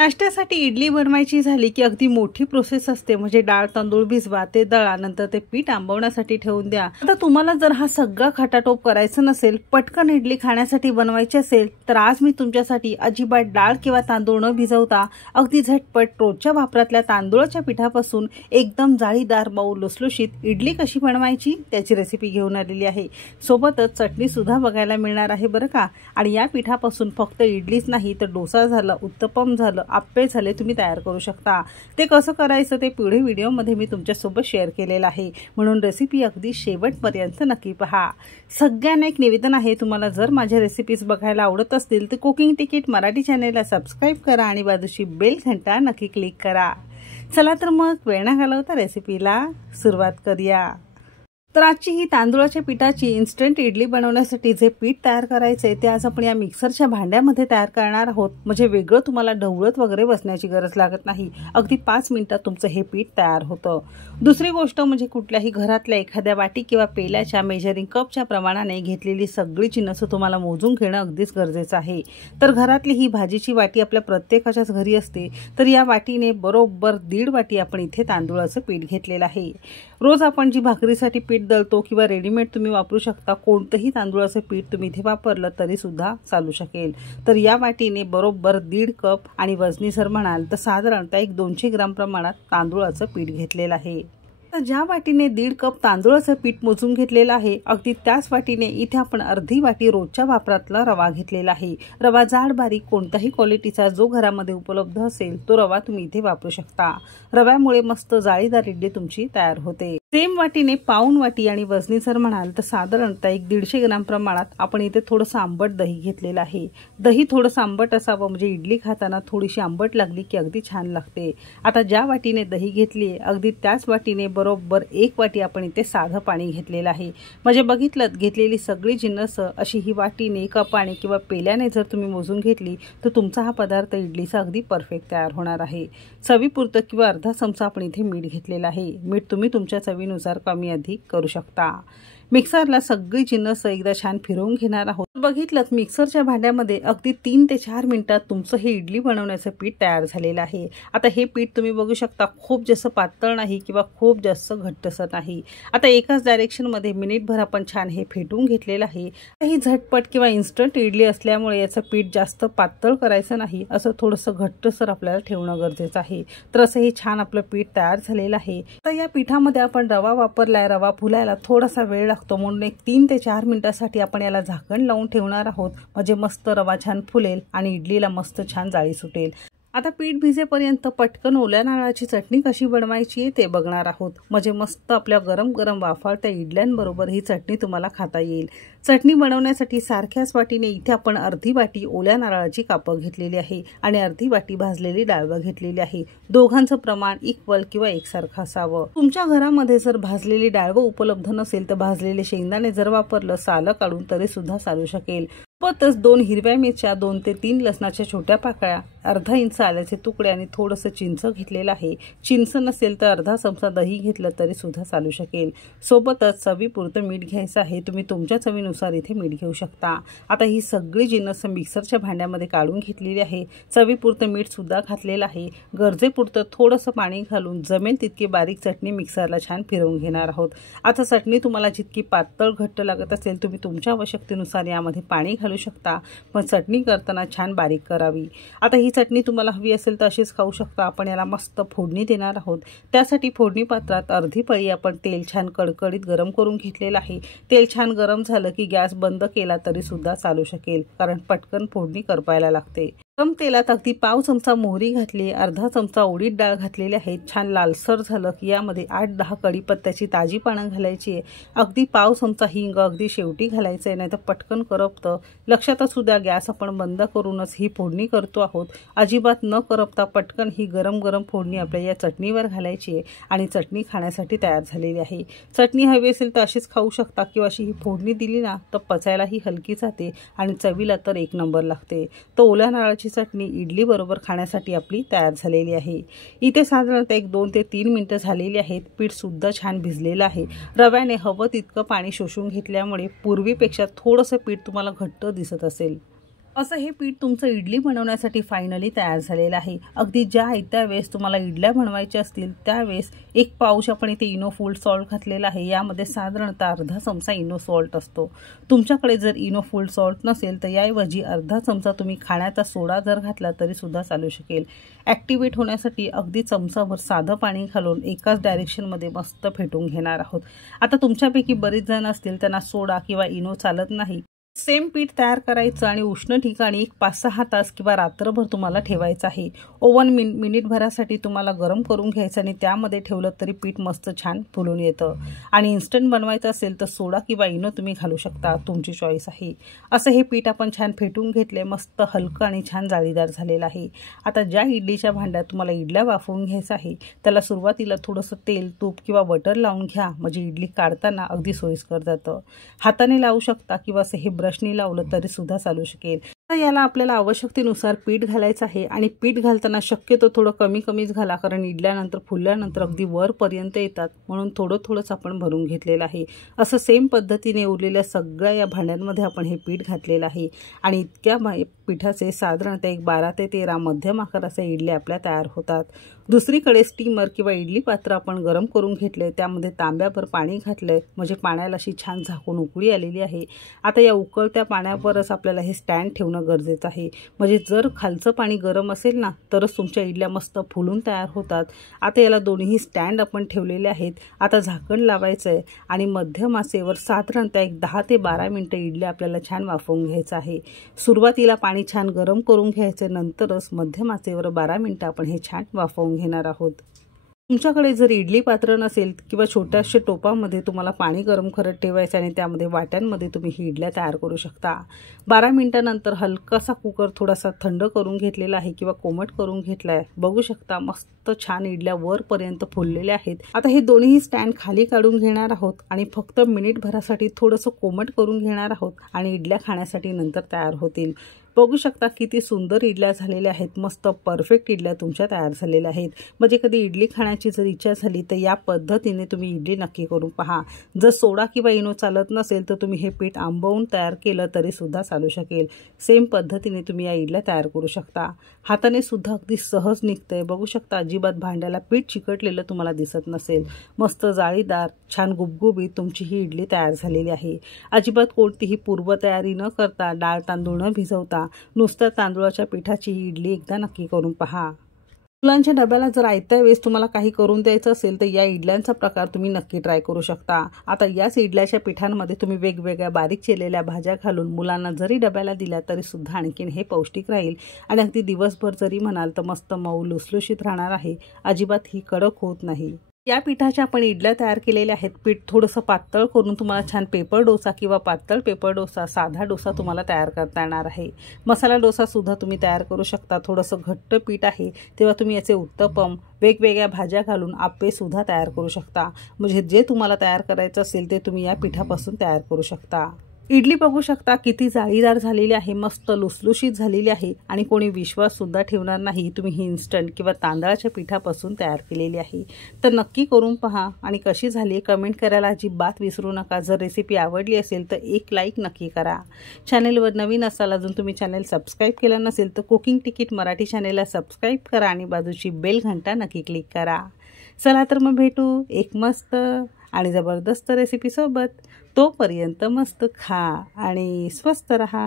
नाश्त्यासाठी इडली बनवायची झाली की अगदी मोठी प्रोसेस असते। म्हणजे डाळ तांदूळ भिजवा, ते दळा, नंतर ते पीठ आंबवण्यासाठी ठेवून द्या। आता तुम्हाला जर हा सगळा खटाटोप करायचा नसेल, पटकन इडली खाण्यासाठी बनवायची असेल, तर आज मी तुमच्यासाठी अजिबात डाळ किंवा तांदूळ न भिजवता अगदी झटपट रोजच्या वापरातल्या तांदूळाच्या पिठापासून एकदम जाळीदार मऊ लुसलुशीत इडली कशी बनवायची त्याची रेसिपी घेऊन आलेली आहे। सोबतच चटणी सुद्धा बघायला मिळणार आहे बरं का। आणि या पिठापासून फक्त इडलीच नाही तर डोसा झालं, उत्तपम झालं, आप्पे झाले तुम्ही तयार करू शकता। ते कसं करायचं ते पुढे व्हिडिओमध्ये मी तुमच्यासोबत शेअर केलेलं आहे, म्हणून रेसिपी अगदी शेवटपर्यंत नक्की पहा। सगळ्यांना एक निवेदन आहे, तुम्हाला जर माझ्या रेसिपीज बघायला आवडत असतील तर कुकिंग तिकीट मराठी चॅनेलला सबस्क्राइब करा आणि बाजूची बेल घंटा नक्की क्लिक करा। चला तर मग वेळ न घालवता रेसिपीला सुरुवात करूया। तर आजची ही तांदूळाच्या पिठाची इन्स्टंट इडली बनवण्यासाठी जे पीठ तयार करायचे ते आज आपण या मिक्सरच्या भांड्यामध्ये तयार करणार आहोत। म्हणजे वेगळं तुम्हाला ढवळत वगैरे बसण्याची गरज लागत नाही, अगदी 5 मिनिटात तुमचं हे पीठ तयार होतं। दुसरी गोष्ट म्हणजे कुठल्याही घरातल्या एखाद्या वाटी किंवा पेल्याच्या मेजरिंग कपच्या प्रमाणाने घेतलेली सगळी जिन्नस तुम्हाला मोजून घेणं अगदीच गरजेचं आहे। तर घरातली ही भाजीची वाटी आपल्या प्रत्येकाच्याच घरी असते, तर या वाटीने बरोबर 1.5 वाटी आपण इथे तांदूळाचं पीठ घेतलेलं आहे। रोज आपण जी भाकरीसाठी पीठ दळतो किंवा रेडीमेड तुम्ही वापरू शकता, कोणतंही तांदूळाचं पीठ तुम्ही इथे वापरलं तरी सुद्धा चालू शकेल। तर या वाटीने बरोबर 1.5 कप आणि वजनीसर म्हणाल तर साधारणतः 200 ग्राम प्रमाणात तांदूळाचं पीठ घेतलेलं आहे। तर ज्या वाटीने 1.5 कप तांदूळाचं पीठ मोजून घेतलेलं आहे, अगदी त्याच वाटीने इथे आपण अर्धी वाटी रोजच्या वापरातला रवा घेतलेला आहे। रवा जाड बारीक कोणत्याही क्वालिटीचा जो घरामध्ये उपलब्ध असेल तो रवा तुम्ही इथे वापरू शकता। रव्यामुळे मस्त जाळीदार इडली तुमची तयार होते। सेम वाटीने पाऊण वाटी आणि वजनीसर म्हणाल तर साधारणतः 150 ग्राम प्रमाणात आपण इथे थोडंसं आंबट दही घेतलेलं आहे। दही थोडंसं आंबट असावं, म्हणजे इडली खाताना थोडीशी आंबट लागली की अगदी छान लागते। आता ज्या वाटीने दही घेतली अगदी त्याच वाटीने बरोबर 1 वाटी आपण इथे साधं पाणी घेतलेलं आहे। म्हणजे बघितलं, घेतलेली सगळी जिन्नस अशी ही वाटीने कपाने किंवा पेल्याने जर तुम्ही मोजून घेतली तर तुमचा हा पदार्थ इडलीचा अगदी परफेक्ट तयार होणार आहे। चवीपुरतं किंवा अर्धा चमचा आपण इथे मीठ घेतलेलं आहे। मीठ तुम्ही तुमच्या चवीनुसार कमी अधिक करू शकता। मिक्सरला सगळी जिन्नस एकदा छान फिरवून घेणार आहोत। बघितलं, मिक्सरच्या भांड्यामध्ये अगदी 3 ते 4 मिनिटात तुमचं हे इडली बनवण्याचं पीठ तयार झालेलं आहे। आता हे पीठ तुम्ही बघू शकता, खूप जास्त पातळ नाही किंवा खूप जास्त घट्टसर नाही। आता एकाच डायरेक्शनमध्ये मिनिटभर आपण छान हे फेटून घेतलेलं आहे। ही झटपट किंवा इन्स्टंट इडली असल्यामुळे याचं पीठ जास्त पातळ करायचं नाही, असं थोडंसं घट्टसर आपल्याला ठेवणं गरजेचं आहे। तर असं हे छान आपलं पीठ तयार झालेलं आहे। तर या पिठामध्ये आपण रवा वापरलाय, रवा फुलायला थोडासा वेळ लागतो, म्हणून 3 ते 4 मिनिटांसाठी आपण याला झाकण लावून ठेवणार आहोत। म्हणजे मस्त रवा छान फुलेल आणि इडलीला मस्त छान जाळी सुटेल। आता पीठ भिजेपर्यंत पटकन ओल्या नारळाची चटणी कशी बनवायची ते बघणार आहोत। म्हणजे मस्त आपल्या गरम गरम वाफाळत्या इडल्यांबरोबर ही चटणी तुम्हाला खाता येईल। चटणी बनवण्यासाठी सारख्याच वाटीने इथे आपण अर्धी वाटी ओल्या नारळाची कापं घेतलेली आहे आणि अर्धी वाटी भाजलेली डाळवं घेतलेली आहे। दोघांचं प्रमाण इक्वल किंवा एकसारखं असावं। तुमच्या घरामध्ये जर भाजलेली डाळवं उपलब्ध नसेल तर भाजलेले शेंगदाणे जर वापरलं सालं काढून तरी सुद्धा चालू शकेल। सोबतच 2 हिरव्या मिरच्या, 2 ते 3 लसणाच्या छोट्या पाकळ्या, अर्धा इंच आल्याचे तुकडे आणि थोडंसं चिंच घेतलेलं आहे। चिंच नसेल तर अर्धा चमचा दही घेतलं तरी सुद्धा चालू शकेल। सोबतच चवीपुरतं मीठ घ्यायचं आहे, तुम्ही तुमच्या चवीनुसार इथे मीठ घेऊ शकता। आता ही सगळी जिन्नस मिक्सरच्या भांड्यामध्ये काढून घेतलेली आहे। चवीपुरतं मीठ सुद्धा घातलेलं आहे। गरजेपुरतं थोडंसं पाणी घालून जमेल तितकी बारीक चटणी मिक्सरला छान फिरवून घेणार आहोत। आता चटणी तुम्हाला जितकी पातळ घट्ट लागत असेल तुम्ही तुमच्या आवश्यकतेनुसार यामध्ये पाणी घालू शकता, पण चटणी करताना छान बारीक करावी। आता ही चटणी तुम्हाला हवी असेल तर अशीच खाऊ शकता। आपण याला मस्त फोडणी देणार आहोत। त्यासाठी फोडणी पात्रात अर्धी पळी आपण तेल छान कडकडीत गरम करून घेतलेलं आहे। तेल छान गरम झालं की गॅस बंद केला तरी सुद्धा चालू शकेल, कारण पटकन फोडणी करपायला लागते। गरम तेलात अगदी पाव चमचा मोहरी घातली, अर्धा चमचा उडीद डाळ घातलेली आहे। छान लालसर झालं की यामध्ये 8-10 कढीपत्त्याची ताजी पानं घालायची आहे। अगदी पाव चमचा हिंग अगदी शेवटी घालायचं आहे, नाही तर पटकन करपतं। लक्षात असू द्या, गॅस आपण बंद करूनच ही फोडणी करतो आहोत। अजिबात न करपता पटकन ही गरम गरम फोडणी आपल्या या चटणीवर घालायची आहे आणि चटणी खाण्यासाठी तयार झालेली आहे। चटणी हवी असेल तर अशीच खाऊ शकता किंवा अशी ही फोडणी दिली ना तर पचायलाही हलकी जाते आणि चवीला तर 1 नंबर लागते। तर ओल्या नारळाची चटणी इडली बरोबर खाण्यासाठी आपली तयार झालेली आहे। इथे साधारणतः 2 ते 3 मिनिटं झालेली आहेत। पीठ सुद्धा छान भिजलेलं आहे। रव्याने हवं तितकं पाणी शोषून घेतल्यामुळे पूर्वीपेक्षा थोडंसं पीठ तुम्हाला घट्ट दिसत असेल। असं हे पीठ तुमचं इडली बनवण्यासाठी फायनली तयार झालेलं आहे। अगदी ज्या आयत्या वेळेस तुम्हाला इडल्या बनवायच्या असतील त्यावेळेस एक पाऊच आपण इथे इनो फूड सॉल्ट घातलेला आहे। यामध्ये साधारणतः अर्धा चमचा इनो सॉल्ट असतो। तुमच्याकडे जर इनो फूड सॉल्ट नसेल तर याऐवजी अर्धा चमचा तुम्ही खाण्याचा सोडा जर घातला तरी सुद्धा चालू शकेल। ॲक्टिवेट होण्यासाठी अगदी चमचाभर साधं पाणी घालून एकाच डायरेक्शनमध्ये मस्त फेटून घेणार आहोत। आता तुमच्यापैकी बरेच जण असतील त्यांना सोडा किंवा इनो चालत नाही। सेम पीठ तयार करायचं आणि उष्ण ठिकाणी 5-6 तास किंवा रात्रभर तुम्हाला ठेवायचं आहे। ओव्हन मिनिटभरासाठी तुम्हाला गरम करून घ्यायचं आणि त्यामध्ये ठेवलं तरी पीठ मस्त छान फुलून येतं। आणि इन्स्टंट बनवायचं असेल तर सोडा किंवा इनो तुम्ही घालू शकता, तुमची चॉईस आहे। असं हे पीठ आपण छान फेटून घेतले, मस्त हलकं आणि छान जाळीदार झालेलं आहे। आता ज्या इडलीच्या भांड्यात तुम्हाला इडल्या वाफवून घ्यायचं आहे त्याला सुरुवातीला थोडंसं तेल, तूप किंवा बटर लावून घ्या, म्हणजे इडली काढताना अगदी सोयीस्कर जातं। हाताने लावू शकता किंवा असं हे ब्रशनी लावलं तरी सुद्धा चालू शकेल। याला आपल्याला आवश्यकतेनुसार पीठ घालायचं आहे आणि पीठ घालताना शक्यतो थोडं कमीच घाला, कारण इडल्यानंतर फुलल्यानंतर अगदी वरपर्यंत येतात, म्हणून थोडंच आपण भरून घेतलेलं आहे। असं सेम पद्धतीने उरलेल्या सगळ्या या भांड्यांमध्ये आपण हे पीठ घातलेलं आहे आणि इतक्या पिठाचे साधारणतः 12 ते 13 मध्यम आकाराच्या इडल्या आपल्या तयार होतात। दुसरीकडे स्टीमर किंवा इडली पात्र आपण गरम करून घेतले, त्यामध्ये तांब्याभर पाणी घातले, म्हणजे पाण्याला अशी छान झाकून उकळी आलेली आहे। आता या उकळत्या पाण्यावरच आपल्याला हे स्टँड ठेवणं गरजेचं आहे, म्हणजे जर खालचं पाणी गरम असेल ना तरच तुमच्या इडल्या मस्त फुलून तयार होतात। आता याला दोन्ही स्टँड आपण ठेवलेले आहेत। आता झाकण लावायचं आहे आणि मध्यम आचेवर साधारणतः 10 ते 12 मिनिटं इडल्या आपल्याला छान वाफवून घ्यायचं आहे। सुरुवातीला पाणी छान गरम करून घ्यायचं, नंतरच मध्यम आचेवर 12 मिनिटं आपण हे छान वाफवून घेणार आहोत। तुमच्याकडे जर इडली पात्र नसेल किंवा छोट्याशा टोपामध्ये तुम्हाला पाणी गरम करत ठेवायचं आणि त्यामध्ये वाट्यांमध्ये तुम्ही ही इडल्या तयार करू शकता। 12 मिनिटांनंतर हलकासा कुकर थोडासा थंड करून घेतलेला आहे किंवा कोमट करून घेतला आहे। बघू शकता मस्त छान इडल्या वरपर्यंत फुललेल्या आहेत। आता हे दोन्ही स्टँड खाली काढून घेणार आहोत आणि फक्त मिनिटभरासाठी थोडंसं कोमट करून घेणार आहोत आणि इडल्या खाण्यासाठी नंतर तयार होतील। बघू शकता किती सुंदर इडल्या झालेल्या आहेत, मस्त परफेक्ट इडल्या तुमच्या तयार झालेल्या आहेत। म्हणजे कधी इडली खाण्याची जर इच्छा झाली तर या पद्धतीने तुम्ही इडली नक्की करून पहा। जर सोडा किंवा इनो चालत नसेल तर तुम्ही हे पीठ आंबवून तयार केलं तरी सुद्धा चालू शकेल। सेम पद्धतीने तुम्ही या इडल्या तयार करू शकता। हाताने सुद्धा अगदी सहज निघतंय। बघू शकता अजिबात भांड्याला पीठ चिकटलेलं तुम्हाला दिसत नसेल। मस्त जाळीदार छान गुबगुबीत तुमची ही इडली तयार झालेली आहे। अजिबात कोणतीही पूर्वतयारी न करता, डाळ तांदूळ न भिजवता नुसत्या तांदूळाच्या पिठाची ही इडली एकदा नक्की करून पहा। मुलांच्या डब्याला जर आयत्या वेळेस तुम्हाला काही करून द्यायचं असेल तर या इडल्यांचा प्रकार तुम्ही नक्की ट्राय करू शकता। आता याच इडल्याच्या पिठांमध्ये तुम्ही वेगवेगळ्या बारीक चिरलेल्या भाज्या घालून मुलांना जरी डब्याला दिल्या तरी सुद्धा आणखीन हे पौष्टिक राहील आणि अगदी दिवसभर जरी म्हणाल तर मस्त मऊ लुसलुशीत राहणार आहे, अजिबात ही कडक होत नाही। या पिठाच्या आपण इडल्या तयार केलेल्या आहेत। पीठ थोडंसं पातळ करून तुम्हाला छान पेपर डोसा किंवा पातळ पेपर डोसा, साधा डोसा तुम्हाला तयार करता येणार आहे। मसाला डोसा सुद्धा तुम्ही तयार करू शकता। थोडंसं घट्ट पीठ आहे तेव्हा तुम्ही याचे उत्तपम, वेगवेगळ्या भाज्या घालून आप्पे सुद्धा तयार करू शकता। म्हणजे जे तुम्हाला तयार करायचं असेल ते तुम्ही या पिठापासून तयार करू शकता। इडली बघू शकता किती जाळीदार झालेली आहे, मस्त लुसलुशीत झालेली आहे आणि कोणी विश्वास सुद्धा ठेवणार नाही तुम्ही ही इन्स्टंट किंवा तांदळाच्या पिठापासून तयार केलेली आहे। तर नक्की करून पहा आणि कशी झाली कमेंट करायला अजिबात विसरू नका। जर रेसिपी आवडली असेल तर एक लाईक नक्की करा। चॅनलवर नवीन असाल, अजून तुम्ही चॅनल सबस्क्राईब केलं नसेल तर कुकिंग तिकीट मराठी चॅनलला सबस्क्राईब करा आणि बाजूची बेल घंटा नक्की क्लिक करा। चला तर मग भेटू एक मस्त आणि जबरदस्त रेसिपी सोबत। तोपर्यंत मस्त खा आणि स्वस्त रहा।